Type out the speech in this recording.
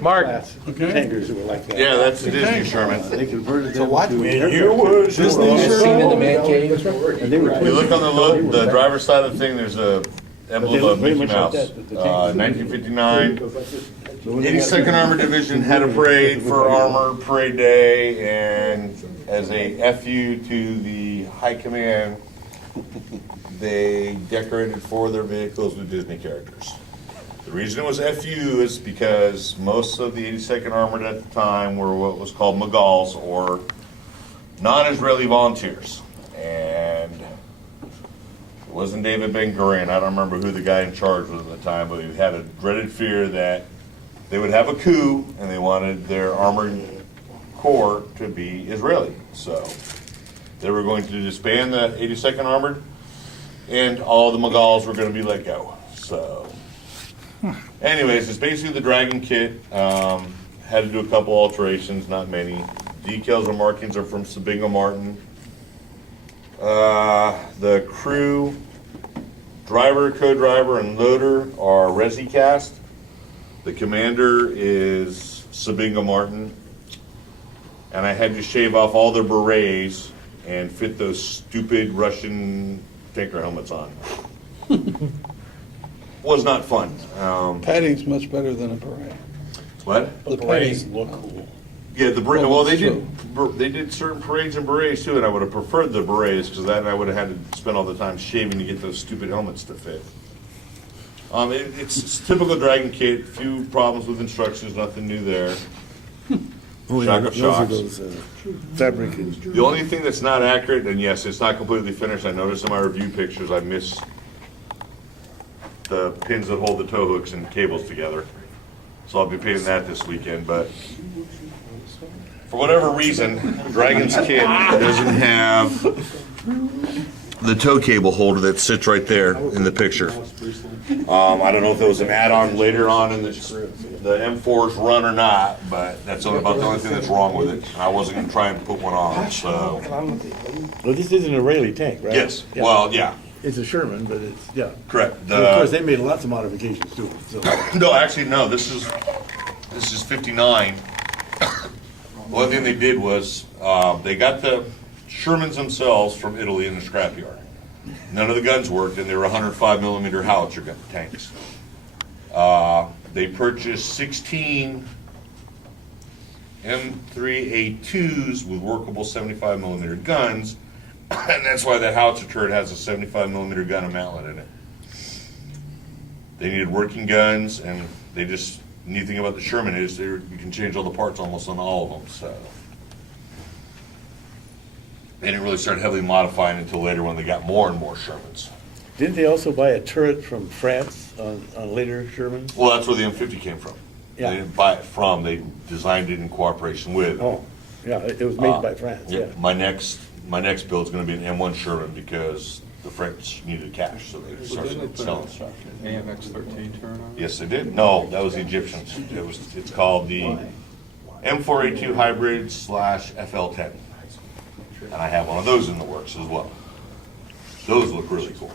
Mark. Okay. Tankers that were like that. Yeah, that's the Disney Sherman. They converted them So what? to And you was Disney Seen in the man cave. and they were If you look on the driver's side of the thing, there's a emblem of very Mickey much like Mouse. that, but the tankers- 1959, 82nd Armored Division had a parade for Armor Parade Day, and as a FU to the High Command, they decorated 4 of their vehicles with Disney characters. The reason it was FU is because most of the 82nd Armored at the time were what was called Mughals, or non-Israeli volunteers. And it wasn't David Ben-Gurion. I don't remember who the guy in charge was at the time, but he had a dreaded fear that they would have a coup and they wanted their armored corps to be Israeli. So they were going to disband the 82nd Armored, and all the Mughals were going to be let go. So anyways, it's basically the Dragon kit. Had to do a couple alterations, not many. Decals and markings are from Sabingo Martin. The crew, driver, co-driver, and loader are Resi cast. The commander is Sabingo Martin. And I had to shave off all their berets and fit those stupid Russian tanker helmets on. Was not fun. Padding's much better than a beret. What? The berets padding. look cool. Yeah, the beret. Well, Well, that's they did certain parades and berets too, and I would have preferred the berets because then I would have had to spend all the time shaving to get those stupid helmets to fit. It's typical Dragon kit. Few problems with instructions. Nothing new there. Oh, Shock yeah, of those are shocks. those fabric. The only thing that's not accurate, and yes, it's not completely finished. I noticed in my review pictures I missed the pins that hold the tow hooks and cables together. So I'll be painting that this weekend, but for whatever reason, Dragon's kit doesn't have the tow cable holder that sits right there in the picture. I don't know if it was an add-on later on in the M4's run or not, but that's about the only thing that's wrong with it. And I wasn't going to try and put one on, so. Well, this is an Israeli tank, right? Yes, Yeah. well, yeah, It's a Sherman, but it's, yeah. correct. So of course, they made lots of modifications to it, so. No, actually, no, this is 59. One thing they did was, they got the Shermans themselves from Italy in the scrapyard. None of the guns worked, and they were 105 millimeter howitzer gun tanks. They purchased 16 M3A2s with workable 75 millimeter guns, and that's why the howitzer turret has a 75 millimeter gun and mantlet in it. They needed working guns, and they just, neat thing about the Sherman is you can change all the parts almost on all of them, so. They didn't really start heavily modifying until later when they got more and more Shermans. Didn't they also buy a turret from France on later Shermans? Well, that's where the M50 came from. Yeah. They didn't buy it from, they designed it in cooperation with. Oh, yeah, it was made by France, yeah. My next build's gonna be an M1 Sherman because the French needed cash, so they started selling stuff. AMX-13 turn on? Yes, they did. No, that was the Egyptians. It's called the M4A2 Hybrid / FL10. And I have one of those in the works as well. Those look really cool.